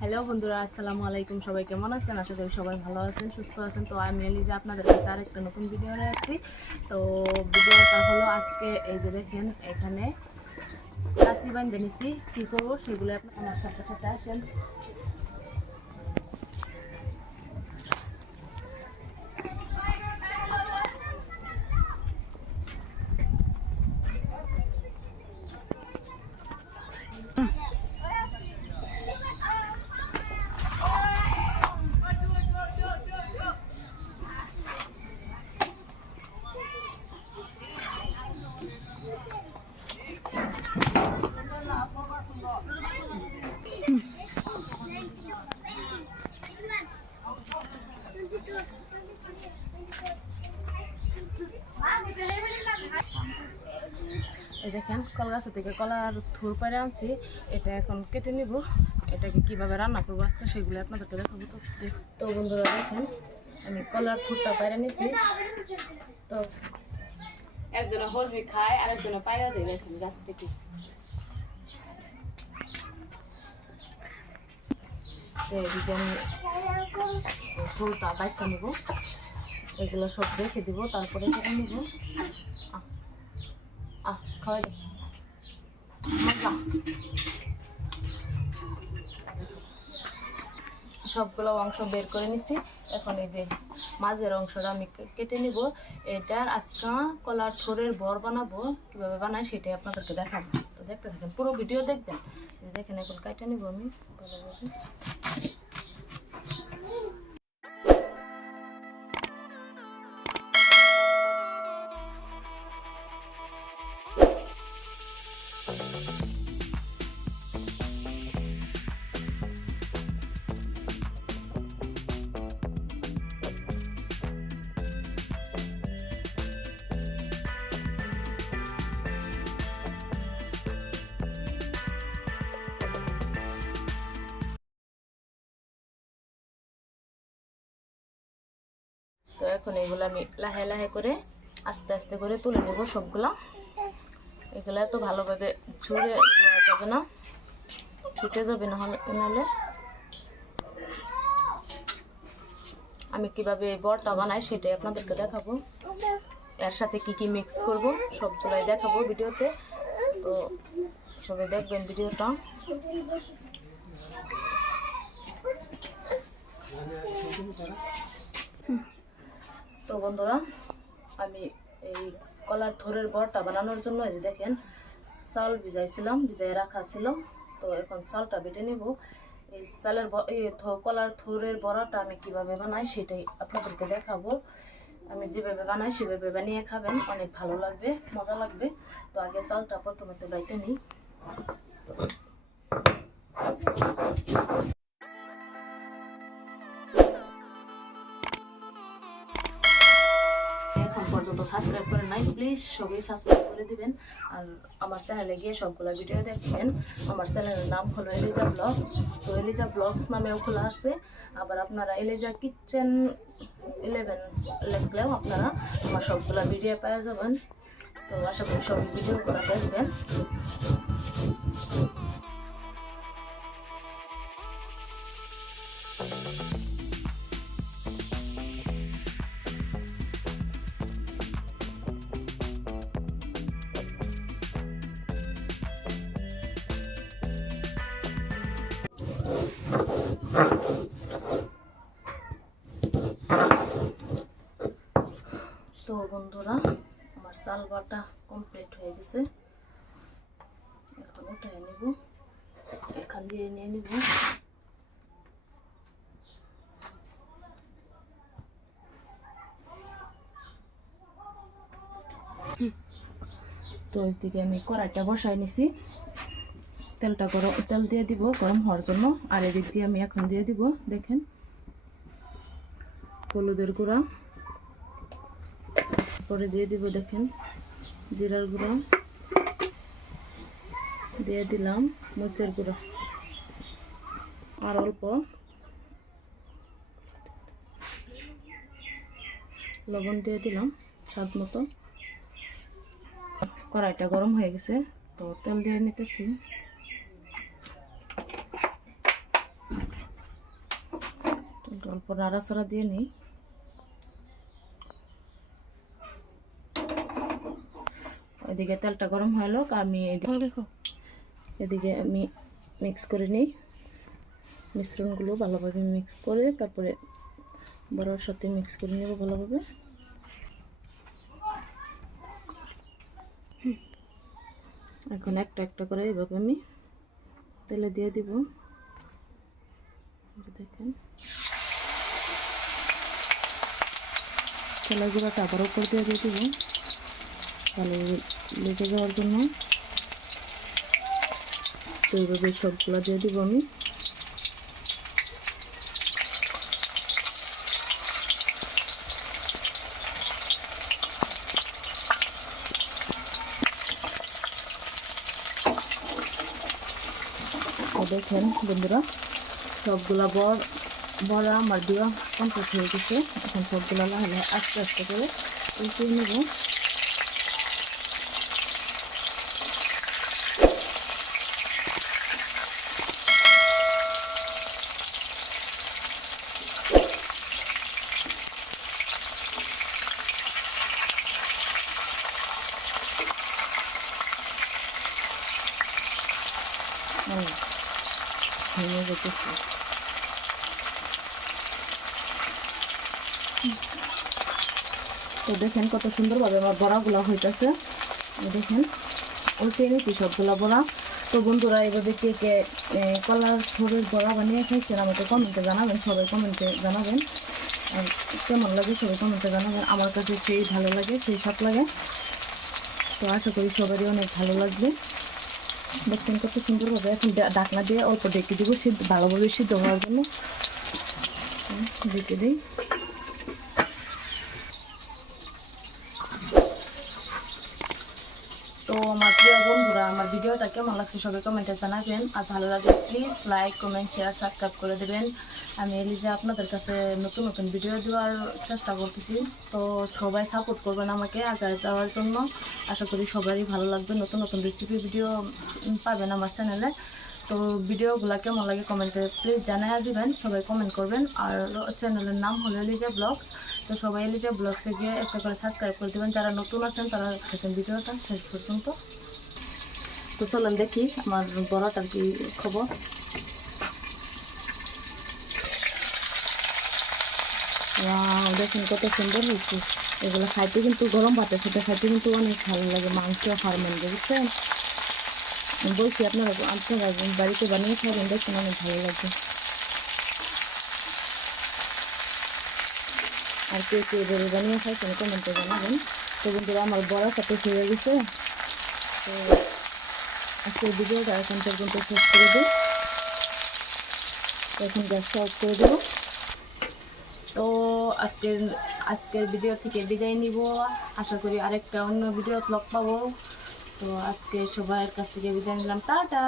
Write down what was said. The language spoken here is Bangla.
হ্যালো বন্ধুরা, আসসালামু আলাইকুম। সবাই কেমন আছেন? আশা করি সবাই ভালো আছেন, সুস্থ আছেন। তো আমি এলিজা আপনাদের কাছে আরেকটা নতুন ভিডিও নিয়ে আসছি। তো ভিডিওটা হলো আজকে এই যে দেখেন এখানে কাশি বান্ধে নিচ্ছি, কী করবো সেগুলো আমার সাথে সাথে আসেন। এই দেখেন কলা গাছ থেকে কলার থুর পাড়ে আনছি, এটা এখন কেটে নিব। এটাকে কিভাবে রান্না করবো আজকে সেগুলো আপনাদেরকে দেখাবো। তো বন্ধুরা দেখেন আমি কলার থুরটা পাড়ে নিছি। তো একজনে হলবি খায় আর একজনে পায়রা দেয় দেখেন গাছ থেকে। এদিকে আমি থুরটা বাচ্চা নিব, এগুলো সব রেখে দিব, তারপরে কেটে নিব। খাওয়াই দে সবগুলো অংশ বের করে নিছি। এখন এই যে মাঝের অংশটা আমি কেটে নিব। এটার আজকে কলার থোরের বর বানাবো, কিভাবে বানাই সেটাই আপনাদেরকে দেখাবো। তো দেখতে থাকেন, পুরো ভিডিও দেখবেন। দেখেন এখন কেটে নিব আমি ভালোভাবে। তো এখন এগুলো আমি লাহে লাহে করে আস্তে আস্তে করে তুলে নেব সবগুলা। এগুলো তো ভালোভাবে ছুঁড়ে দেওয়া যাবে না, ছুটে যাবে না হলে। আমি কিভাবে বড়টা বানাই সেটাই আপনাদেরকে দেখাবো, এর সাথে কি কি মিক্স করব সবগুলাই দেখাবো ভিডিওতে। তো সবাই দেখবেন ভিডিওটা। তো বন্ধুরা আমি এই কলার থোরের বড়টা বানানোর জন্য এই যে দেখেন চাল ভিজাইছিলাম, ভিজাই রাখা ছিল। তো এখন চালটা বেটে নেব। এই চালের কলার থোরের বড়াটা আমি কিভাবে বানাই সেটাই আপনাদেরকে দেখাবো। আমি যেভাবে বানাই সেভাবে বানিয়ে খাবেন, অনেক ভালো লাগবে, মজা লাগবে। তো আগে চালটা প্রথমে তো বাইটে নিই। পর্যন্ত সাবস্ক্রাইব করে নাই, প্লিজ সবাই সাবস্ক্রাইব করে দিবেন। আর আমার চ্যানেলে গিয়ে সবগুলো ভিডিও দেখবেন। আমার চ্যানেলের নাম হলো এলিজা ব্লগস। তো এলিজা ব্লগস নামেও খোলা আছে। আবার আপনারা এলিজা কিচেন 11 লিখলেও আপনারা আমার সবগুলো ভিডিও পেয়ে যাবেন। তো আশা করি সব ভিডিওগুলো দেখবেন। তো বন্ধুরা আমার চাল বাটা কমপ্লিট হয়ে গেছে, এখন উঠাই নেব, এখান দিয়ে নিয়ে নিব। তো এদিকে আমি কড়াইটা বসাই নিছি, তেল দিয়ে দিব গরম হওয়ার জন্য। আর এদিক দিয়ে আমি এখন দিয়ে দিব দেখেন হলুদের গুঁড়া, পরে দিয়ে দিব দেখেন জিরার গুঁড়া, দিয়ে দিলাম মরিচের গুঁড়া, আর অল্প লবণ দিয়ে দিলাম স্বাদ মতো। কড়াইটা গরম হয়ে গেছে, তো তেল দিয়ে নিতেছি। অল্প নাড়াচাড়া দিয়ে নিই। এদিকে তেলটা গরম হলো, আমি এদিকে আমি মিক্স করে নিই। মিশ্রণগুলো ভালোভাবে মিক্স করে তারপরে বড়ার সাথে মিক্স করে নেব ভালোভাবে। এখন একটা একটা করে এভাবে আমি তেলে দিয়ে দিব। দেখেন তেলের গুঁড়াটা আবার উপর দিয়ে দিব ভালো লেগে যাওয়ার জন্য। তো এইভাবে সবগুলো দিয়ে দিব আমি। দেখেন বন্ধুরা, সবগুলা বড়া আমার দেওয়া কমপ্লিট হয়ে গেছে। এখন সবগুলা লাহে আস্তে আস্তে করে উল্টিয়ে নেব। ভেঙে যেতেছে। তো দেখেন কত সুন্দরভাবে আমার বড়াগুলো হইতেছে। দেখেন উল্টিয়ে নিচ্ছি সবগুলো বড়া। তো বন্ধুরা, এভাবে কে কে কলার থোড়ের বড়া বানিয়ে খাইছেন আমাকে কমেন্টে জানাবেন। সবাই কমেন্টে জানাবেন আর কেমন লাগে সবাই কমেন্টে জানাবেন। আমার কাছে সেই ভালো লাগে, সেই স্বাদ লাগে। তো আশা করি সবারই অনেক ভালো লাগবে। দেখছেন কত সুন্দরভাবে। এখন ঢাকনা দিয়ে অল্প ডেকে দেবো ভালোভাবে সিদ্ধ হওয়ার জন্য। ডেকে দিই। তো আমার প্রিয় বন্ধুরা, আমার ভিডিওটা কেমন লাগছে সবাই কমেন্টে জানাবেন। আর ভালো লাগলে please like, comment, share, subscribe করে দেবেন। আমি এলিজা আপনাদের কাছে নতুন নতুন ভিডিও দেওয়ার চেষ্টা করতেছি। তো সবাই সাপোর্ট করবেন আমাকে আগায় যাওয়ার জন্য। আশা করি সবারই ভালো লাগবে। নতুন নতুন রেসিপি ভিডিও পাবেন আমার চ্যানেলে। তো ভিডিওগুলো কেমন লাগে কমেন্টে প্লিজ জানিয়ে দিবেন। সবাই কমেন্ট করবেন। আর চ্যানেলের নাম হলো এলিজা ব্লগ। তো সবাই এলিজা ব্লগসে গিয়ে একটা করে সাবস্ক্রাইব করে দেবেন। যারা নতুন আছেন তারা দেখেন ভিডিওটা শেষ পর্যন্ত। তো চলেন দেখি আমার বড়াটার কি খবর। দেখেন কত সুন্দর হয়েছে। এগুলো খাইতে কিন্তু গরম ভাতের সাথে খাইতে কিন্তু অনেক ভালো লাগে। মাংস হারমোন বুঝছেন। বলছি আপনারা বাড়িতে বানিয়ে খাবেন, দেখুন অনেক ভালো লাগবে। আর কে কে এভাবে বানিয়ে খাইছেন কমেন্টে জানাবেন। তো বন্ধুরা, আমার বড়া সাথে হয়ে গেছে। তো আজকের ভিডিওটা এখন পর্যন্ত শেষ করে দিই। এখন গ্যাসটা অফ করে দেবো। তো আজকের ভিডিও থেকে বিদায় নিব। আশা করি আরেকটা অন্য ভিডিও ব্লগ পাবো। তো আজকে সবার কাছ থেকে বিদায় নিলাম। টাটা।